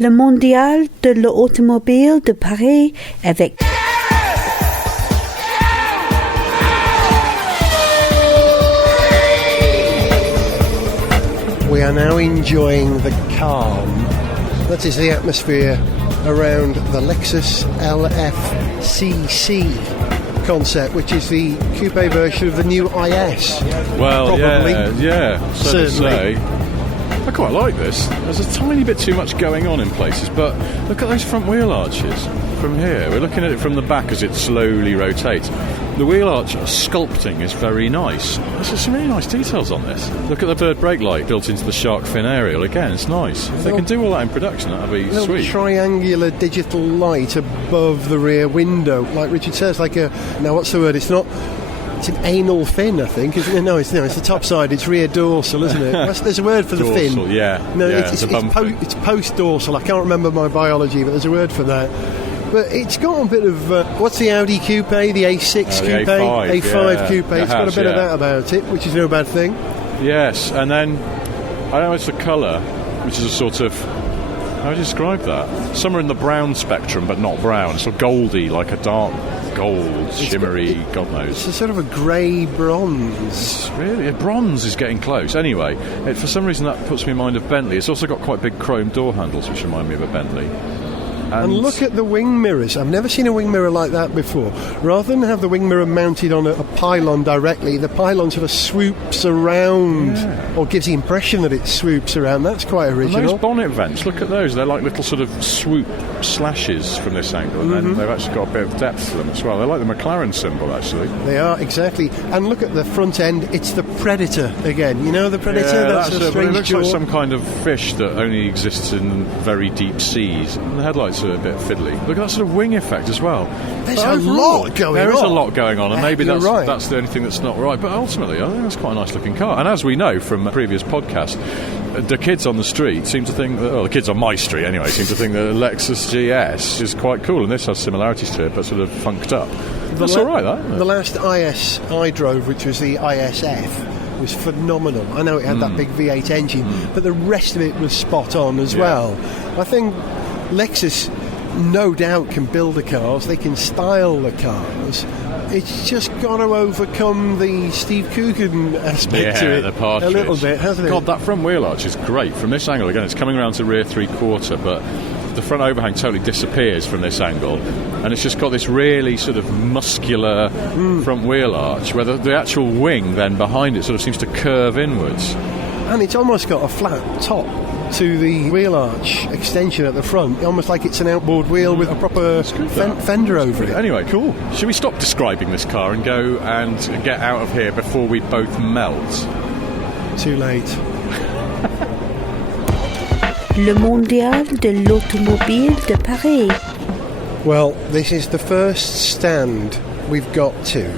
Le Mondial de l'automobile de Paris avec... We are now enjoying the calm. That is the atmosphere around the Lexus LF-CC concept, which is the coupe version of the new IS. Well, probably. yeah, so to Certainly. say. I quite like this. There's a tiny bit too much going on in places, but look at those front wheel arches from here. We're looking at it from the back as it slowly rotates. The wheel arch sculpting is very nice. There's some really nice details on this. Look at the bird brake light built into the shark fin aerial. Again, it's nice. If they can do all that in production, that'd be sweet. Triangular digital light above the rear window, like Richard says, like a... Now, what's the word? It's an anal fin, I think, isn't it? No, it's the top side. It's rear dorsal, isn't it? There's a word for the dorsal, fin. Yeah. No, yeah, it's post dorsal. I can't remember my biology, but there's a word for that. But it's got a bit of what's the Audi coupe, the A6 coupe, A5 coupe. It's got a bit of that about it, which is no bad thing. Yes, and then I know it's the colour, which is a sort of, how do you describe that? Somewhere in the brown spectrum, but not brown. So goldy, like a dark gold, shimmery, God knows. It's a sort of a grey bronze. Really? Bronze is getting close. Anyway, for some reason that puts me in mind of Bentley. It's also got quite big chrome door handles, which remind me of a Bentley. And look at the wing mirrors. I've never seen a wing mirror like that before. Rather than have the wing mirror mounted on a pylon directly, the pylon sort of swoops around, or gives the impression that it swoops around. That's quite original. And those bonnet vents, look at those. They're like little sort of swoop slashes from this angle, and then they've actually got a bit of depth to them as well. They're like the McLaren symbol, actually. They are, exactly. And look at the front end. It's the Predator again. You know the Predator? Yeah, that's a strange it looks jaw. like some kind of fish that only exists in very deep seas. And the headlights are a bit fiddly. Look at that sort of wing effect as well. There's a lot going on. There is a lot going on, and maybe that's right. That's the only thing that's not right. But ultimately, I think that's quite a nice looking car. And as we know from a previous podcast, the kids on the street seem to think that, the kids on my street anyway, seem to think that the Lexus GS is quite cool, and this has similarities to it, but sort of funked up. That's all right, that. Isn't it? The last IS I drove, which was the ISF, was phenomenal. I know it had that big V8 engine, but the rest of it was spot on as well. I think Lexus no doubt can build the cars, they can style the cars. It's just got to overcome the Steve Coogan aspect to it the partridge. A little bit, hasn't it? God, that front wheel arch is great. From this angle, again, it's coming around to rear three-quarter, but the front overhang totally disappears from this angle, and it's just got this really sort of muscular front wheel arch, where the actual wing then behind it sort of seems to curve inwards. And it's almost got a flat top to the wheel arch extension at the front, almost like it's an outboard wheel with a proper fender over it. Anyway, cool. Should we stop describing this car and go and get out of here before we both melt? Too late. Le Mondial de l'automobile de Paris. Well, this is the first stand we've got to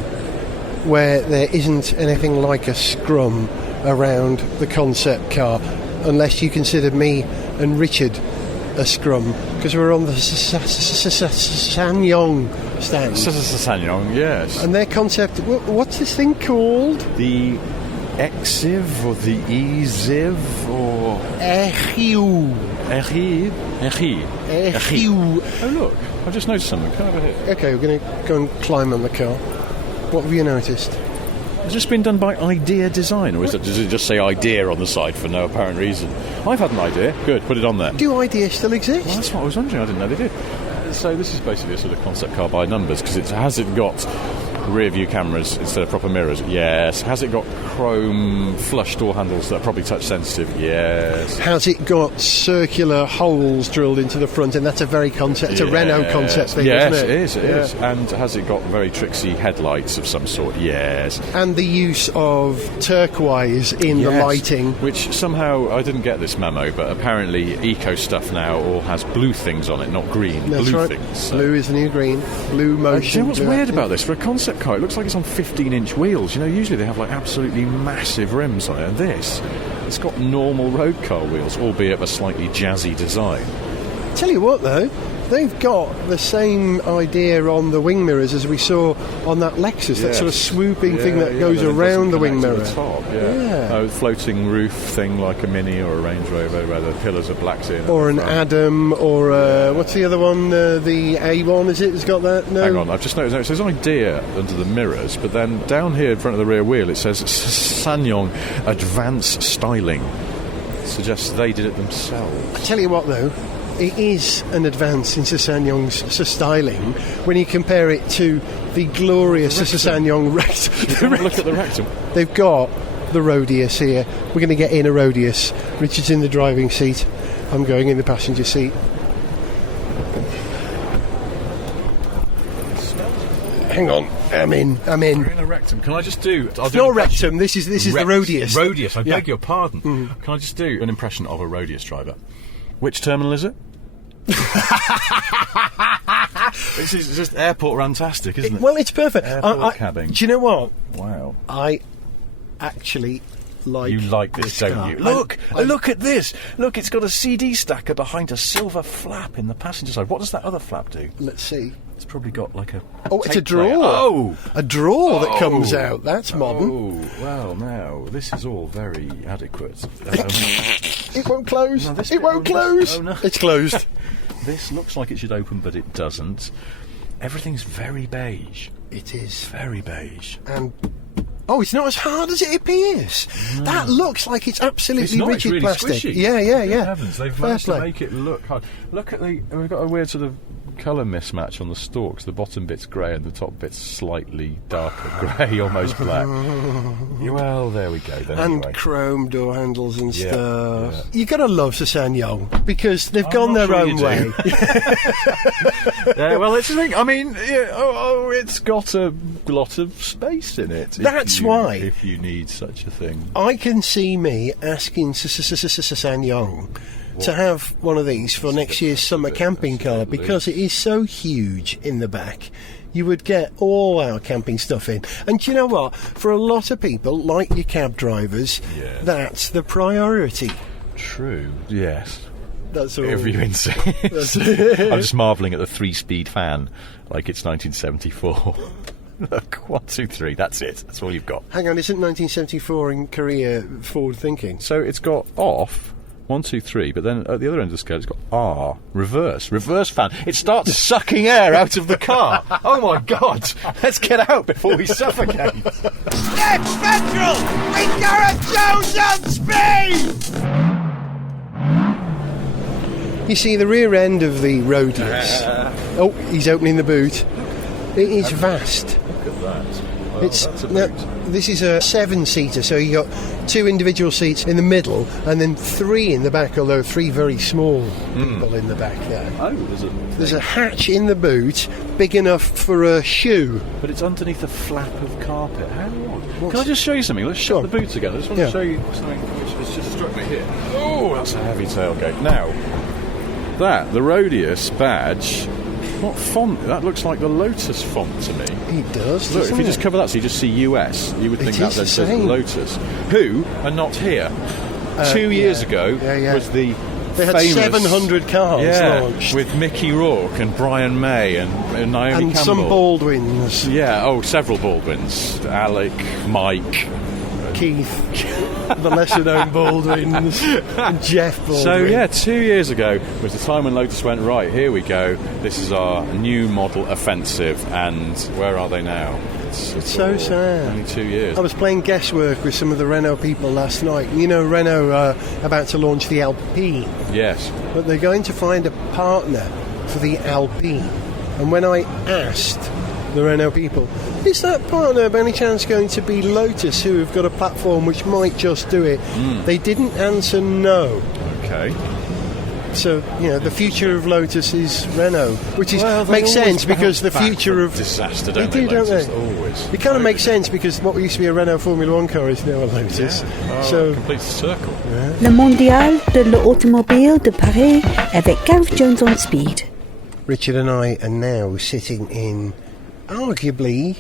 where there isn't anything like a scrum around the concept car, unless you consider me and Richard a scrum, because we're on the SsangYong stand. SsangYong, yes. And their concept, what's this thing called? The e-XIV or the e-XIV or... e-XIV. Oh, look, I've just noticed something. Come over here. Okay, we're going to go and climb on the car. What have you noticed? Has this been done by Idea Design, or does it just say Idea on the side for no apparent reason? I've had an idea. Good, put it on there. Do Idea still exist? Well, that's what I was wondering. I didn't know they did. So this is basically a sort of concept car by numbers, because has it got rear view cameras instead of proper mirrors? Yes. Has it got chrome flush door handles that are probably touch sensitive? Yes. Has it got circular holes drilled into the front? And that's a very concept. It's a Renault concept thing, isn't it? Yes, it is. And has it got very tricksy headlights of some sort? Yes. And the use of turquoise in the lighting, which somehow I didn't get this memo, but apparently eco stuff now all has blue things on it, not green. That's blue right. Things. So. Blue is the new green. Blue motion. Do you know what's weird about this? For a concept car, it looks like it's on 15-inch wheels. You know, usually they have like absolutely massive rims on it, and it's got normal road car wheels, albeit a slightly jazzy design. Tell you what, though, they've got the same idea on the wing mirrors as we saw on that Lexus, that sort of swooping thing that goes around the wing mirror. Top, floating roof thing like a Mini or a Range Rover where the pillars are blacked in. Or an Adam, or what's the other one? The A1, is it? Has got that? No. Hang on, I've just noticed it says idea under the mirrors, but then down here in front of the rear wheel it says SsangYong Advanced Styling. It suggests they did it themselves. I tell you what, though, it is an advance in SsangYong's styling when you compare it to the glorious SsangYong rectum. Look at the rectum. They've got the Rodius here. We're going to get in a Rodius. Richard's in the driving seat. I'm going in the passenger seat. Hang on, I'm in. We're in a rectum. Can I just do... It's not a rectum, this is the Rodius. Rodius, I beg your pardon. Can I just do an impression of a Rodius driver? Which terminal is it? This is just airport rantastic, isn't it? Well, it's perfect. Airport cabbing. Do you know what? Wow. I actually like... You like this, don't you? Look at this. Look, it's got a CD stacker behind a silver flap in the passenger side. What does that other flap do? Let's see. It's probably got like a... Oh, it's a drawer. Oh! A drawer that comes out. That's modern. Oh, well, now, this is all very adequate. It won't close. No, it won't close. Oh, no. It's closed. This looks like it should open, but it doesn't. Everything's very beige. It is. Very beige. And... Oh, it's not as hard as it appears. No. That looks like it's absolutely rigid really plastic. Squishy. Yeah. Good heavens, they've managed to make it look hard. Look at we've got a weird sort of colour mismatch on the stalks. The bottom bit's grey and the top bit's slightly darker grey, almost black. Well, there we go then. And anyway. Chrome door handles and stuff. Yeah. You've got to love SsangYong because they've gone their own way. Yeah, well, it's the thing. I mean, it's got a lot of space in it. That's why. If you need such a thing. I can see me asking SsangYong to have one of these for next year's summer camping car because it is so huge in the back. You would get all our camping stuff in. And do you know what? For a lot of people, like your cab drivers, that's the priority. True, yes. That's all. If you insist. I'm just marvelling at the 3-speed fan, like it's 1974. Look, 1, 2, 3, that's it. That's all you've got. Hang on, isn't 1974 in Korea forward thinking? So it's got off, 1, 2, 3, but then at the other end of the scale it's got R, reverse fan. It starts sucking air out of the car. Oh my God! Let's get out before we suffocate. Next Central with Gareth Jones on speed! You see the rear end of the Rodius. Oh, he's opening the boot. It is vast. Look at that. Well, This is a 7-seater, so you got 2 individual seats in the middle and then 3 in the back, although 3 very small people in the back there. Oh, there's a hatch in the boot big enough for a shoe. But it's underneath a flap of carpet. How odd. Can I just show you something? Let's shut the boot together. I just want to show you something which has just struck me here. Oh, that's a heavy tailgate. Now, the Rodius badge... What font? That looks like the Lotus font to me. It does. Look, if you just cover that so you just see US, you would think that then says Lotus. Who are not here. 2 years ago was the They had famous, 700 cars launched. With Mickey Rourke and Brian May and Naomi Campbell. And some Baldwins. Yeah, several Baldwins. Alec, Mike... Keith, the lesser-known Baldwins, and Jeff Baldwin. So, 2 years ago was the time when Lotus went, right, here we go, this is our new model offensive, and where are they now? It's so sad. Only 2 years. I was playing guesswork with some of the Renault people last night. You know, Renault are about to launch the Alpine. Yes. But they're going to find a partner for the Alpine. And when I asked the Renault people, is that partner by any chance going to be Lotus, who have got a platform which might just do it? They didn't answer no. Okay. So, the future of Lotus is Renault, which makes sense because the future of... disaster, don't they? Don't they? Always. It kind of makes sense because what used to be a Renault Formula 1 car is now a Lotus. So complete circle. Le Mondial de l'Automobile de Paris avec Gareth Jones on speed. Richard and I are now sitting in arguably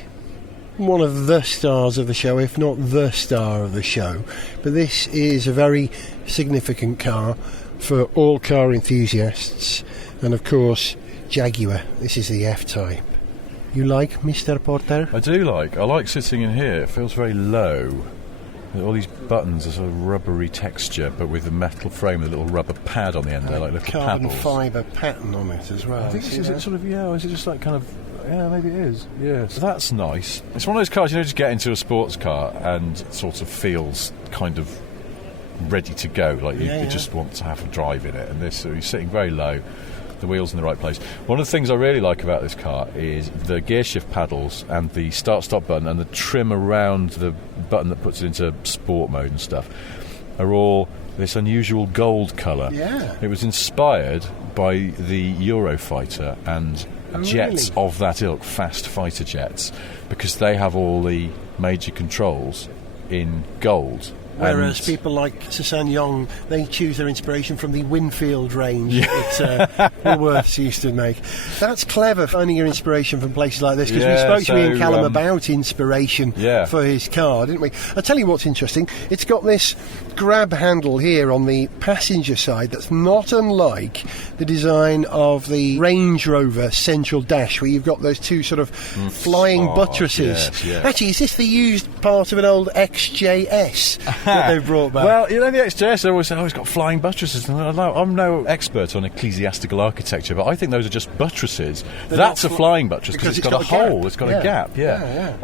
one of the stars of the show, if not the star of the show. But this is a very significant car for all car enthusiasts. And of course, Jaguar. This is the F-Type. You like, Mr. Porter? I do like. I like sitting in here. It feels very low. All these buttons are sort of rubbery texture, but with a metal frame with a little rubber pad on the end there, like little carbon paddles. fibre pattern on it as well. I think is it sort of, or is it just like kind of, maybe it is. Yeah, so that's nice. It's one of those cars, just get into a sports car and it sort of feels kind of ready to go, like you just want to have a drive in it. And this, so you're sitting very low, the wheels in the right place. One of the things I really like about this car is the gear shift paddles and the start-stop button and the trim around the button that puts it into sport mode and stuff are all this unusual gold colour. Yeah. It was inspired by the Eurofighter and jets of that ilk, fast fighter jets, because they have all the major controls in gold. Whereas people like SsangYong, they choose their inspiration from the Winfield range that Woolworths used to make. That's clever, finding your inspiration from places like this, because we spoke to Ian Callum about inspiration for his car, didn't we? I'll tell you what's interesting. It's got this grab handle here on the passenger side that's not unlike the design of the Range Rover central dash, where you've got those two sort of flying buttresses. Yes. Actually, is this the used part of an old XJS? That they've brought back. Well, the XJS, they always say, it's got flying buttresses. And I'm no expert on ecclesiastical architecture, but I think those are just buttresses. That's a flying buttress because it's got a hole, it's got a gap.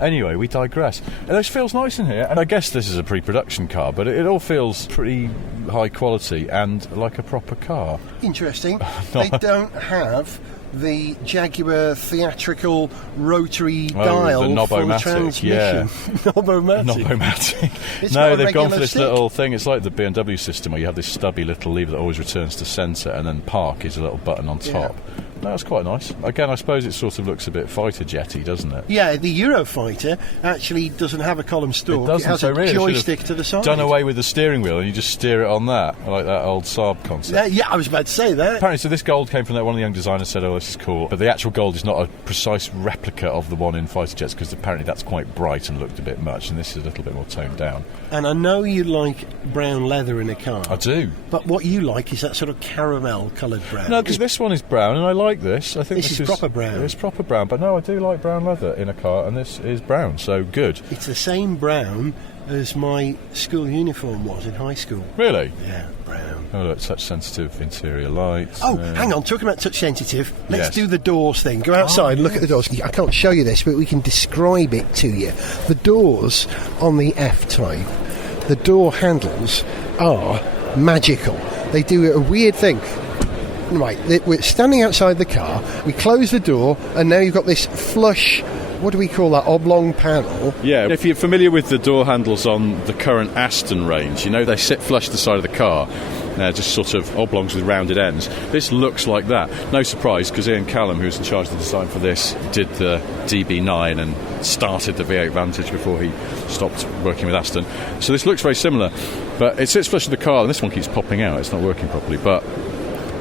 Anyway, we digress. And this feels nice in here, and I guess this is a pre-production car, but it all feels pretty high quality and like a proper car. Interesting. They don't have the Jaguar theatrical rotary dial for the transmission. Knobomatic. No, they've gone for this little thing. It's like the BMW system where you have this stubby little lever that always returns to centre, and then park is a little button on top. No, that's quite nice. Again, I suppose it sort of looks a bit fighter jetty, doesn't it? Yeah, the Eurofighter actually doesn't have a column stalk. It doesn't. It has a joystick to the side. Done away with the steering wheel and you just steer it on that, like that old Saab concept. Yeah, I was about to say that. Apparently, so this gold came from that. One of the young designers said, "Oh, this is cool," but the actual gold is not a precise replica of the one in fighter jets because apparently that's quite bright and looked a bit much, and this is a little bit more toned down. And I know you like brown leather in a car. I do. But what you like is that sort of caramel-coloured brown. No, because this one is brown, and I like this. I think this is proper brown. It's proper brown, but no, I do like brown leather in a car, and this is brown, so good. It's the same brown as my school uniform was in high school. Really? Yeah, brown. Oh, look, touch sensitive interior lights. Oh, hang on, talking about touch sensitive, let's do the doors thing. Go outside and look at the doors. I can't show you this, but we can describe it to you. The doors on the F-Type, the door handles are magical. They do a weird thing. Right, we're standing outside the car, we close the door, and now you've got this flush, what do we call that, oblong panel? Yeah, if you're familiar with the door handles on the current Aston range, they sit flush to the side of the car. They're just sort of oblongs with rounded ends. This looks like that. No surprise, because Ian Callum, who's in charge of the design for this, did the DB9 and started the V8 Vantage before he stopped working with Aston. So this looks very similar, but it sits flush to the car, and this one keeps popping out. It's not working properly, but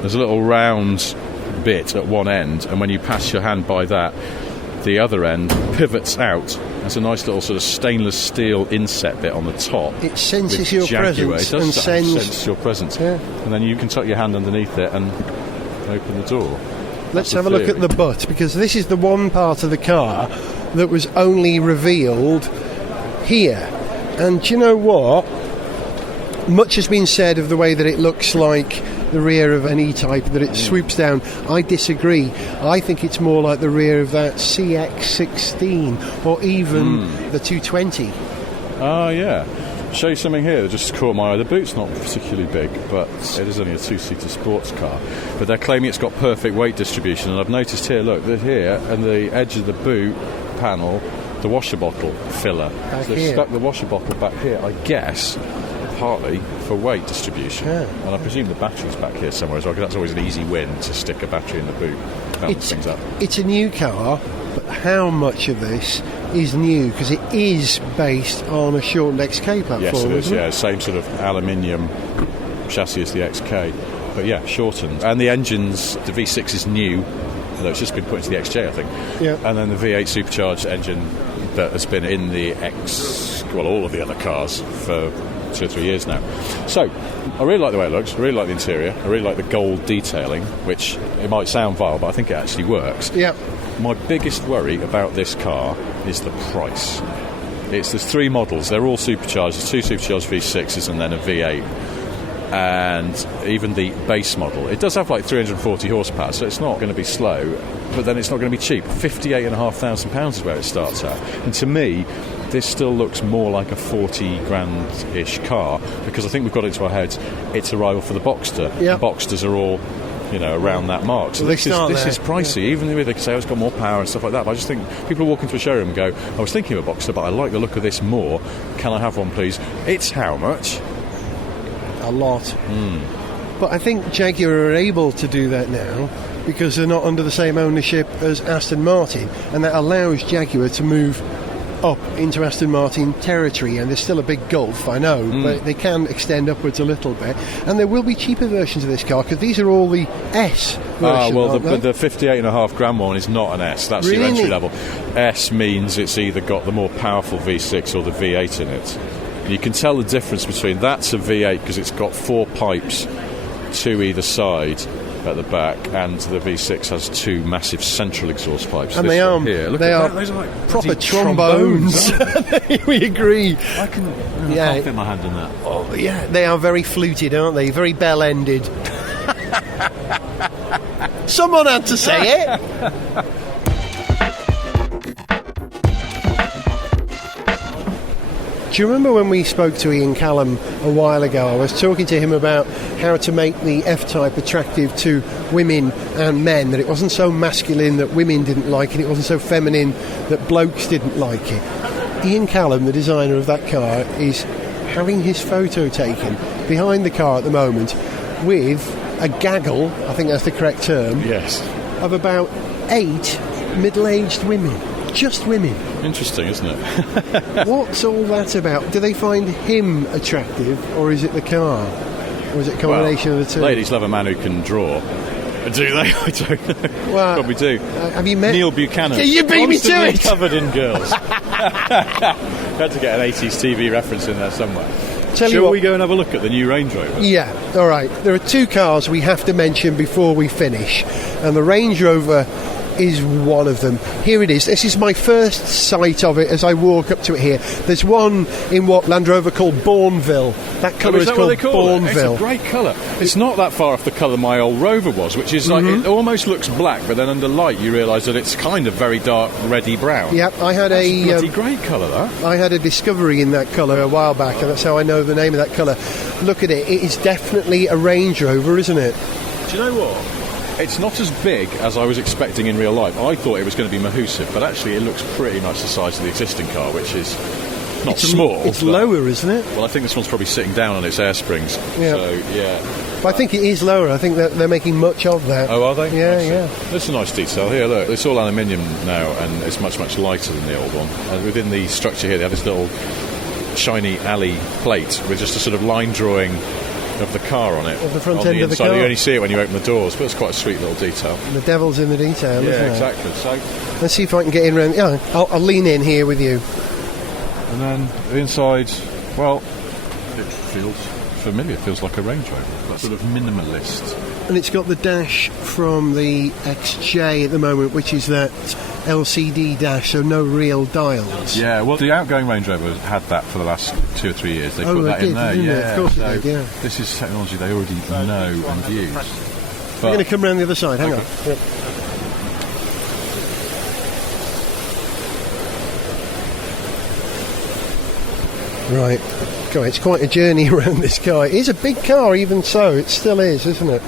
there's a little round bit at one end, and when you pass your hand by that, the other end pivots out. There's a nice little sort of stainless steel inset bit on the top. It senses your presence and sense your presence. Yeah. And then you can tuck your hand underneath it and open the door. Let's have a look at the butt, because this is the one part of the car that was only revealed here. And do you know what? Much has been said of the way that it looks like the rear of an E-Type, that it swoops down. I disagree. I think it's more like the rear of that CX-16 or even the 220. Yeah. Show you something here that just caught my eye. The boot's not particularly big, but it is only a two-seater sports car. But they're claiming it's got perfect weight distribution, and I've noticed here, look, here, and the edge of the boot panel, the washer bottle filler. So they've stuck the washer bottle back here, I guess, partly for weight distribution. And I presume the battery's back here somewhere as well, because that's always an easy win, to stick a battery in the boot. Things up. It's a new car, but how much of this is new? Because it is based on a short XK platform. Yes, it is, isn't it? Same sort of aluminium chassis as the XK, but shortened. And the engines, the V6 is new, although it's just been put into the XJ, I think. Yeah. And then the V8 supercharged engine that has been in the all of the other cars for 2 or 3 years now. So, I really like the way it looks, I really like the interior, I really like the gold detailing, which it might sound vile, but I think it actually works. Yeah. My biggest worry about this car is the price. There's 3 models, they're all supercharged, there's 2 supercharged V6s and then a V8. And even the base model, it does have like 340 horsepower, so it's not going to be slow, but then it's not going to be cheap. £58,500 is where it starts at. And to me, this still looks more like a 40 grand-ish car, because I think we've got into our heads it's a rival for the Boxster. Yeah. The Boxsters are all, around that mark. So Well, this is pricey, even though they can say it's got more power and stuff like that. But I just think people walk into a showroom and go, I was thinking of a Boxster, but I like the look of this more. Can I have one, please? It's how much? A lot. But I think Jaguar are able to do that now because they're not under the same ownership as Aston Martin, and that allows Jaguar to move up into Aston Martin territory. And there's still a big gulf, I know, but they can extend upwards a little bit. And there will be cheaper versions of this car, because these are all the S versions. The 58.5 grand one is not an S. That's Really? your entry level. S means it's either got the more powerful V6 or the V8 in it. You can tell the difference between that's a V8 because it's got 4 pipes, 2 either side at the back, and the V6 has 2 massive central exhaust pipes. And this they are, one here, look they at are that. Those are like proper bloody trombones. We agree. I Yeah. can't fit my hand in that. Oh, yeah, they are very fluted, aren't they? Very bell-ended. Someone had to say it. Do you remember when we spoke to Ian Callum a while ago? I was talking to him about how to make the F-Type attractive to women and men, that it wasn't so masculine that women didn't like it, it wasn't so feminine that blokes didn't like it. Ian Callum, the designer of that car, is having his photo taken behind the car at the moment with a gaggle, I think that's the correct term, Yes. of about 8 middle-aged women. Just women. Interesting, isn't it? What's all that about? Do they find him attractive, or is it the car? Or is it a combination of the two? Ladies love a man who can draw. Do they? I don't know. Well, Probably do. Have you met Neil Buchanan. Yeah, you beat me to Constantly it! covered in girls. Had to get an 80s TV reference in there somewhere. Shall we go and have a look at the new Range Rover? Yeah, all right. There are 2 cars we have to mention before we finish, and the Range Rover is one of them. Here it is. This is my first sight of it as I walk up to it here. There's one in what Land Rover called Bourneville. That colour is called Bourneville. It's a great colour. It's not that far off the colour my old Rover was, which is like, it almost looks black, but then under light you realise that it's kind of very dark reddy brown. Yep, I had That's a bloody great colour, that. I had a Discovery in that colour a while back, and that's how I know the name of that colour. Look at it. It is definitely a Range Rover, isn't it? Do you know what? It's not as big as I was expecting in real life. I thought it was going to be massive, but actually it looks pretty much the size of the existing car, which is not small. It's but- lower, isn't it? Well, I think this one's probably sitting down on its air springs. Yeah. So, yeah. But I think it is lower. I think that they're making much of that. Oh, are they? Yeah, I see. yeah. There's a nice detail here, look. It's all aluminium now, and it's much, much lighter than the old one. And within the structure here, they have this little shiny alley plate with just a sort of line drawing of the car on it. Of the front on end the of the inside. car. You only see it when you open the doors, but it's quite a sweet little detail. The devil's in the detail, isn't it? Exactly. So, Let's see if I can get in around. Yeah, I'll lean in here with you. and then the inside, well, it feels familiar. It feels like a Range Rover. That sort of minimalist. And it's got the dash from the XJ at the moment, which is that LCD dash, so no real dials. Yeah, well, the outgoing Range Rover had that for the last 2 or 3 years. They put that in there. didn't they? Yeah, Of course so they did, yeah. this is technology they already know and use. We're going to come round the other side. Hang Okay. on. Yep. Right. God, it's quite a journey around this car. It is a big car, even so. It still is, isn't it?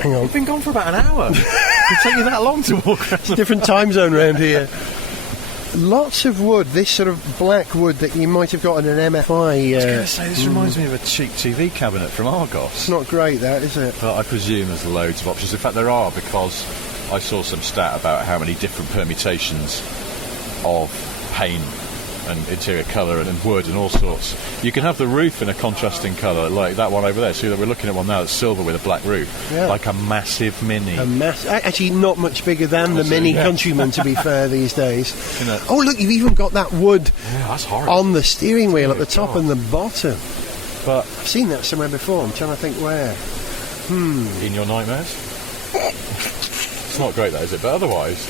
Hang on. We've been gone for about an hour. It'll take you that long to walk around. Different time zone around here. Lots of wood, this sort of black wood that you might have got in an MFI. I was going to say, this reminds me of a cheap TV cabinet from Argos. It's not great, that, is it? But I presume there's loads of options. In fact, there are, because I saw some stat about how many different permutations of paint and interior colour and wood and all sorts. You can have the roof in a contrasting colour, like that one over there. See, we're looking at one now that's silver with a black roof, like a massive Mini. Actually, not much bigger than the Mini Countryman, to be fair, these days. You know, Oh, look, you've even got that wood that's horrible. on the steering wheel at the top and the bottom. But I've seen that somewhere before. I'm trying to think where. in your nightmares, it's not great, that is it? But otherwise,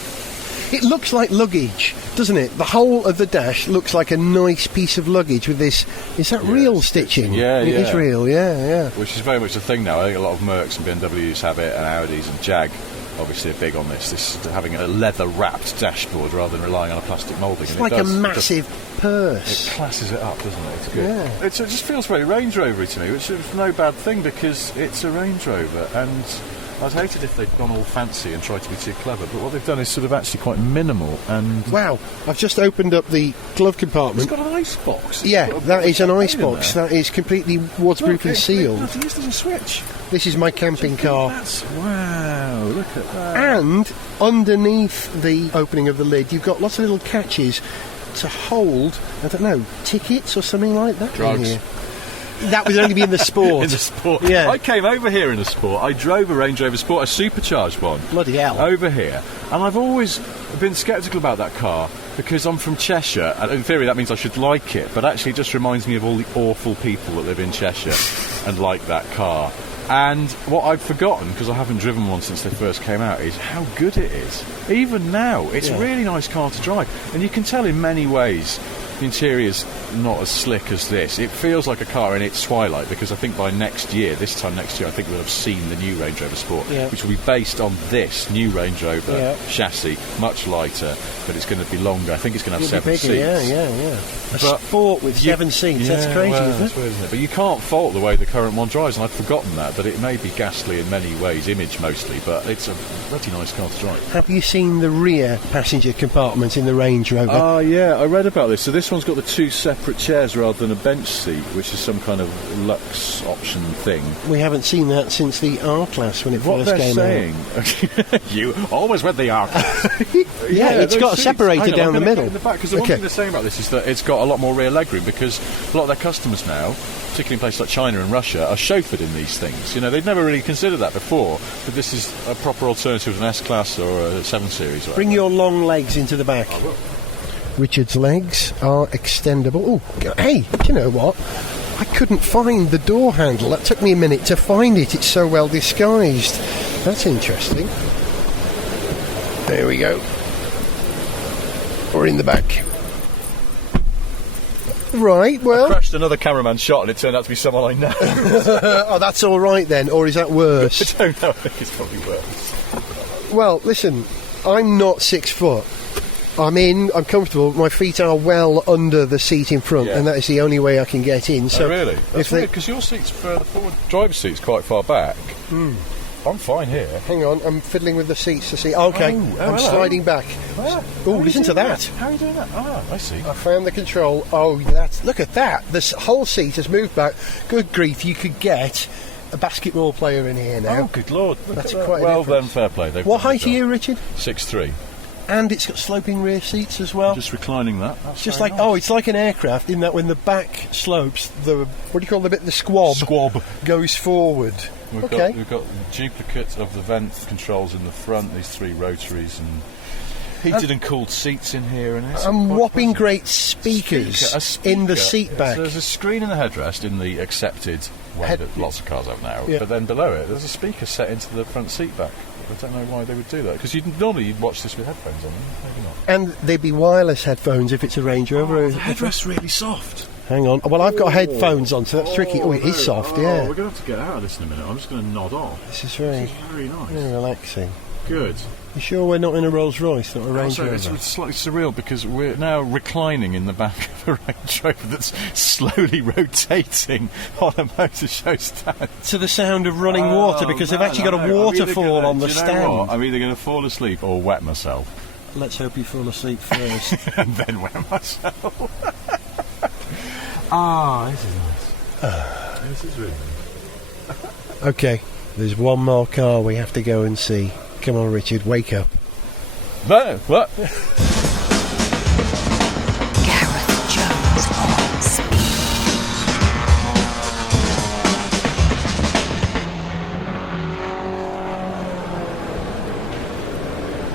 It looks like luggage, doesn't it? The whole of the dash looks like a nice piece of luggage with this. Is that real stitching? Yeah, It is real, yeah. which is very much the thing now. I think a lot of Mercs and BMWs have it, and Audis and Jag obviously are big on this. This having a leather-wrapped dashboard rather than relying on a plastic moulding. It's And like it does, a massive purse. It classes it up, doesn't it? It's good. Yeah. It just feels very Range Rover-y to me, which is no bad thing because it's a Range Rover, and I'd hate it if they'd gone all fancy and tried to be too clever, but what they've done is sort of actually quite minimal. And Wow, I've just opened up the glove compartment. it's got an ice box. Yeah, that is an ice in box. there. That is completely waterproof and sealed. There's a switch. This is my camping car. Wow, look at that. And underneath the opening of the lid, you've got lots of little catches to hold, I don't know, tickets or something like that. in Drugs. here. That would only be in the Sport. In the Sport. Yeah. I came over here in a Sport. I drove a Range Rover Sport, a supercharged one. Bloody hell. Over here. And I've always been sceptical about that car because I'm from Cheshire, and in theory that means I should like it, but actually it just reminds me of all the awful people that live in Cheshire and like that car. And what I've forgotten, because I haven't driven one since they first came out, is how good it is. Even now, it's a really nice car to drive. And you can tell in many ways the interior's not as slick as this. It feels like a car in its twilight, because I think by this time next year, I think we'll have seen the new Range Rover Sport, which will be based on this new Range Rover chassis, much lighter, but it's going to be longer. I think it's going to have 7 seats. Yeah. A Sport with 7 seats, that's crazy, isn't it? Weird, isn't it? But you can't fault the way the current one drives, and I'd forgotten that it may be ghastly in many ways, image mostly, but it's a bloody nice car to drive. Have you seen the rear passenger compartment in the Range Rover? Oh, yeah, I read about this. So this one's got the 2 separate chairs rather than a bench seat, which is some kind of luxe option thing. We haven't seen that since the R-Class when it What first they're came saying, you always with the R-Class. Yeah, it's those got a seats. separator Hang on, down I'm the gonna middle. get in the back, because the one thing they're saying about this is that it's got a lot more rear legroom, because a lot of their customers now, particularly in places like China and Russia, are chauffeured in these things. You know, they'd never really considered that before, but this is a proper alternative to an S-Class or a 7 Series. Or Bring your long legs into the back. I will. Richard's legs are extendable. Oh, hey, do you know what? I couldn't find the door handle. That took me a minute to find it. It's so well disguised. That's interesting. There we go. We're in the back. Right, well... I crashed another cameraman's shot and it turned out to be someone I know. Oh, that's all right then, or is that worse? I don't know, I think it's probably worse. Well, listen, I'm not 6 foot. I'm comfortable. My feet are well under the seat in front, and that is the only way I can get in. So, really? That's weird, because your seat's further forward. Driver's seat's quite far back. I'm fine here. Hang on, I'm fiddling with the seats to see. Okay, I'm sliding back. Oh, listen to that. How are you doing that? Ah, I see. I found the control. Oh, look at that. This whole seat has moved back. Good grief, you could get a basketball player in here now. Oh, good lord. That's that. quite a well difference. then, fair play. What height are you, Richard? 6'3". And it's got sloping rear seats as well. Just reclining that. That's Just very like, nice. it's like an aircraft in that when the back slopes, the, what do you call the bit, the squab goes forward. We've got the duplicate of the vent controls in the front, these 3 rotaries, and heated and cooled seats in here. And whopping great speakers in the seat back. So there's a screen in the headrest in the accepted way that lots of cars have now, but then below it there's a speaker set into the front seat back. I don't know why they would do that, because you'd watch this with headphones on, maybe not. And they'd be wireless headphones if it's a Range Rover. The headrest's really soft. Hang on. Well, I've got headphones on, so that's tricky. Oh, it is soft, yeah. We're going to have to get out of this in a minute. I'm just going to nod off. This is very nice. very relaxing. Good. You sure we're not in a Rolls Royce, not a Range Rover? It's slightly surreal because we're now reclining in the back of a Range Rover that's slowly rotating on a motor show stand. To the sound of running water, because they've actually got a waterfall on the stand. I'm either going to fall asleep or wet myself. Let's hope you fall asleep first. And then wet myself. This is nice. This is really nice. Okay, there's one more car we have to go and see. Come on, Richard, wake up. No, what? Gareth Jones on speed.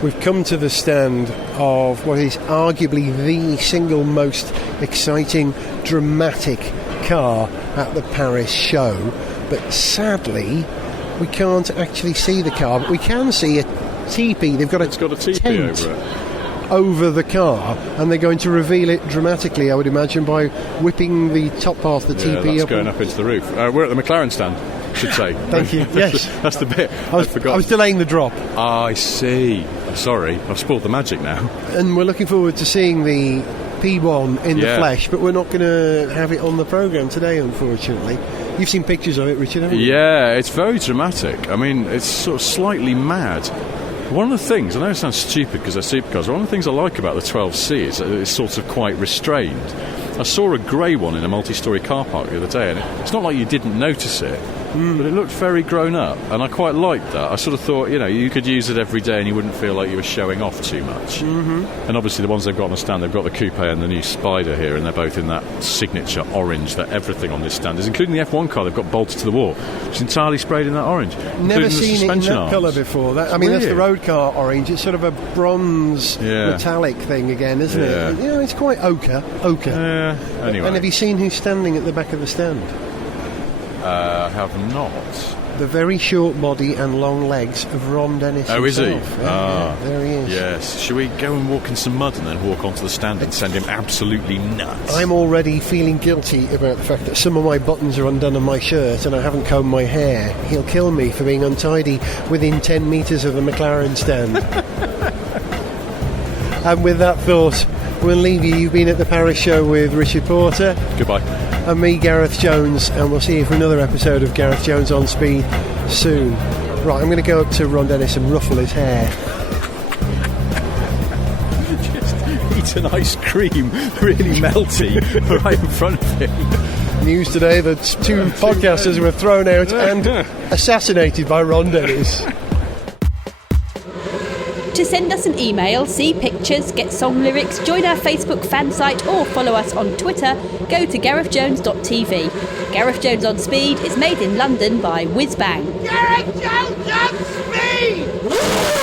We've come to the stand of what is arguably the single most exciting, dramatic car at the Paris show, but sadly we can't actually see the car, but we can see a teepee. It's got a teepee tent over it. over the car, and they're going to reveal it dramatically, I would imagine, by whipping the top part of the teepee that's up. going up into the roof. We're at the McLaren stand, should say. Thank you. Yes. That's the bit I forgot. I was delaying the drop. I see. Sorry, I've spoiled the magic now. And we're looking forward to seeing the P1 in the flesh, but we're not going to have it on the programme today, unfortunately. You've seen pictures of it, Richard, haven't you? Yeah, it's very dramatic. I mean, it's sort of slightly mad. One of the things, I know it sounds stupid because they're supercars, one of the things I like about the 12C is that it's sort of quite restrained. I saw a grey one in a multi-storey car park the other day, and it's not like you didn't notice it, but it looked very grown up, and I quite liked that. I sort of thought, you could use it every day and you wouldn't feel like you were showing off too much. And obviously the ones they've got on the stand, they've got the coupe and the new Spider here, and they're both in that signature orange that everything on this stand is, including the F1 car they've got bolted to the wall. It's entirely sprayed in that orange. Never seen it in that colour before. That's the road car orange. It's sort of a bronze metallic thing again, isn't it? It's quite ochre. Yeah, anyway. And have you seen who's standing at the back of the stand? I have not. The very short body and long legs of Ron Dennis himself. Is he? Yeah, there he is. Yes. Shall we go and walk in some mud and then walk onto the stand and send him absolutely nuts? I'm already feeling guilty about the fact that some of my buttons are undone on my shirt and I haven't combed my hair. He'll kill me for being untidy within 10 metres of the McLaren stand. And with that thought, we'll leave you. You've been at the Paris show with Richard Porter. Goodbye. And me, Gareth Jones, and we'll see you for another episode of Gareth Jones on Speed soon. Right, I'm going to go up to Ron Dennis and ruffle his hair. Just eat an ice cream, really melty, right in front of him. News today that two podcasters were thrown out and assassinated by Ron Dennis. To send us an email, see pictures, get song lyrics, join our Facebook fan site or follow us on Twitter, go to garethjones.tv. Gareth Jones on Speed is made in London by Whiz Bang. Gareth Jones on Speed!